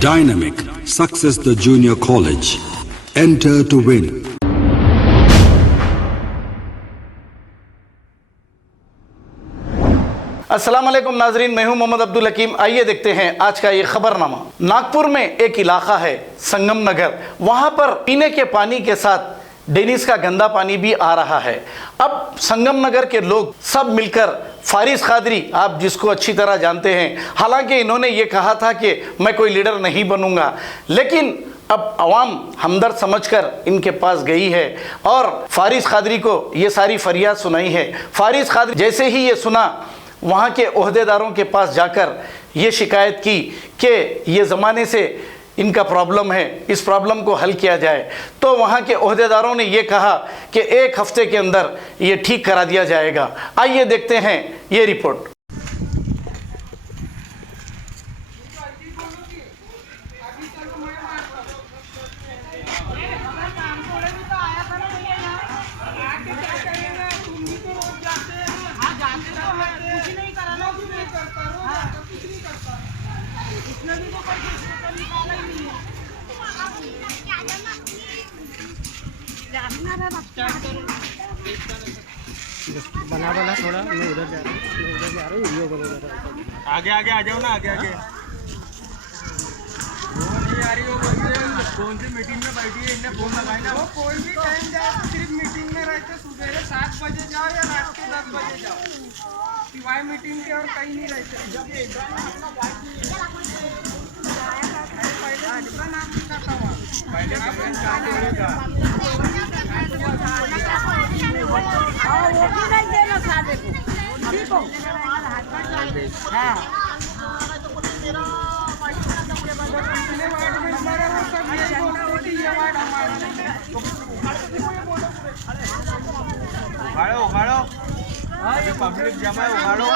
Dynamic Success the Junior College. Enter to win. अस्सलाम वालेकुम नाजरीन, मैं हूं मोहम्मद अब्दुल हकीम। आइए देखते हैं आज का ये खबरनामा। नागपुर में एक इलाका है संगम नगर, वहां पर पीने के पानी के साथ डेनिस का गंदा पानी भी आ रहा है। अब संगम नगर के लोग सब मिलकर फारिस कादरी, आप जिसको अच्छी तरह जानते हैं, हालांकि इन्होंने ये कहा था कि मैं कोई लीडर नहीं बनूंगा, लेकिन अब अवाम हमदर्द समझकर इनके पास गई है और फारिस कादरी को ये सारी फरियाद सुनाई है। फारिस कादरी जैसे ही ये सुना, वहाँ के ओहदेदारों के पास जाकर ये शिकायत की कि ये ज़माने से इनका प्रॉब्लम है, इस प्रॉब्लम को हल किया जाए। तो वहाँ के ओहदेदारों ने ये कहा कि एक हफ्ते के अंदर ये ठीक करा दिया जाएगा। आइए देखते हैं ये रिपोर्ट। बना थोड़ा, मैं उधर जा रहा हूँ, वीडियो बनेगा। आगे आगे आ जाओ ना, आगे आगे। वो नहीं आ रही, वो बोलते कौन सी मीटिंग में बैठी है, इन्हें फोन लगाए ना। वो कोई भी टाइम जाओ, सिर्फ मीटिंग में रहते, सुबह 7 बजे जाओ या रात के 10 बजे जाओ, सिवाय मीटिंग के और कहीं नहीं रहते। उखाड़ो उखाड़ो, अभी पब्लिक जमा है, उखाड़ो।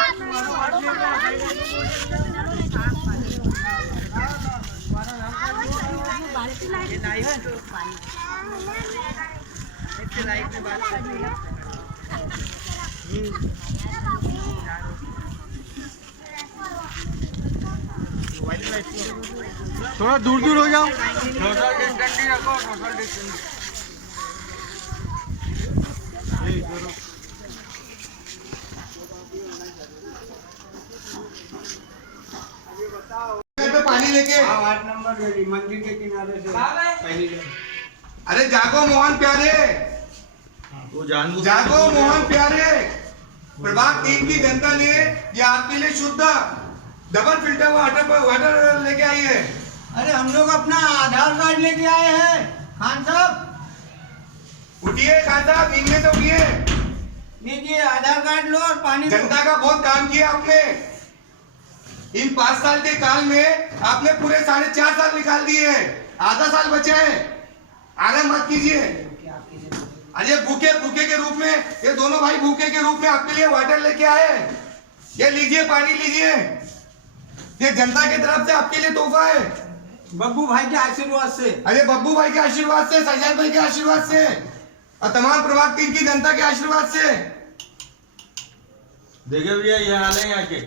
थोड़ा दूर दूर हो जाओ, सोशल डिस्टेंसिंग रखो, सोशल डिस्टेंसिंग। पानी लेके 8 नंबर मंदिर के किनारे से। अरे जागो मोहन प्यारे, वो जान जागो मोहन प्यारे। प्रभाग 3 की जनता ने ये आपके लिए शुद्ध डबल फिल्टर वाटर लेके आई है। अरे हम लोग अपना आधार कार्ड लेके आए हैं खान साहब। उठिए खान साहब, नींद में से उठिए। लीजिए आधार कार्ड लो और पानी। जनता का बहुत काम किया आपने। इन 5 साल के काल में आपने पूरे 4.5 साल निकाल दिए हैं, आधा साल बचा है। आराम मत कीजिए। अरे भूखे भूखे के रूप में ये दोनों भाई भूखे के रूप में आपके लिए वाटर लेके आए हैं। ये लीजिए, पानी लीजिए, ये जनता की तरफ से आपके लिए तोहफा है। बब्बू भाई के आशीर्वाद से। अरे बब्बू भाई के आशीर्वाद से, सजाद भाई के आशीर्वाद से और तमाम प्रभाग 3 की जनता के आशीर्वाद से। देखिए भैया, ये हाल है यहाँ के।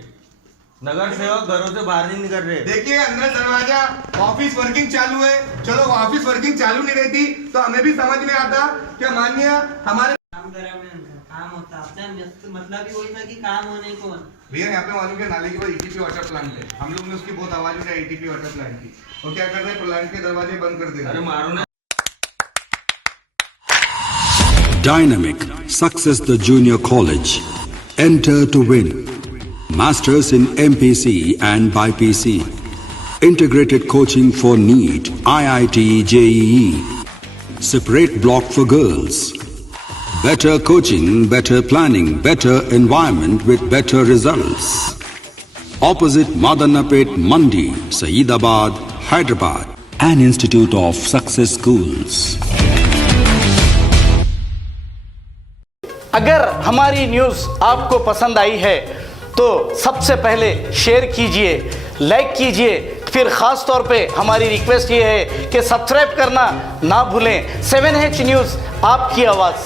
नगर सेवक घरों से बाहर नहीं निकल रहे। देखिए अंदर दरवाजा, ऑफिस वर्किंग चालू है। चलो ऑफिस वर्किंग चालू नहीं रहती तो हमें भी समझ में आता कि माननीय हमारे काम होता मतलब ही वही था कि काम होने को। भैया यहाँ पे मालूम है नाले के बाद ईटीपी वाटर प्लांट है। हम लोग ने उसकी बहुत आवाज उठाई ईटीपी वाटर प्लांट की, और क्या कर रहे हैं, प्लांट के दरवाजे बंद कर दे रहे अरे मारो ना। Dynamic Success the Junior College. Enter to win. Masters in MPC and BPC. Integrated coaching for NEET, IIT, JEE. Separate block for girls. Better coaching, better planning, better environment with better results. Opposite Madanapet Mandi, Saeedabad, Hyderabad. An Institute of Success Schools. अगर हमारी news आपको पसंद आई है तो सबसे पहले share कीजिए, like कीजिए, फिर ख़ास तौर पे हमारी रिक्वेस्ट ये है कि सब्सक्राइब करना ना भूलें। 7H न्यूज़, आपकी आवाज़।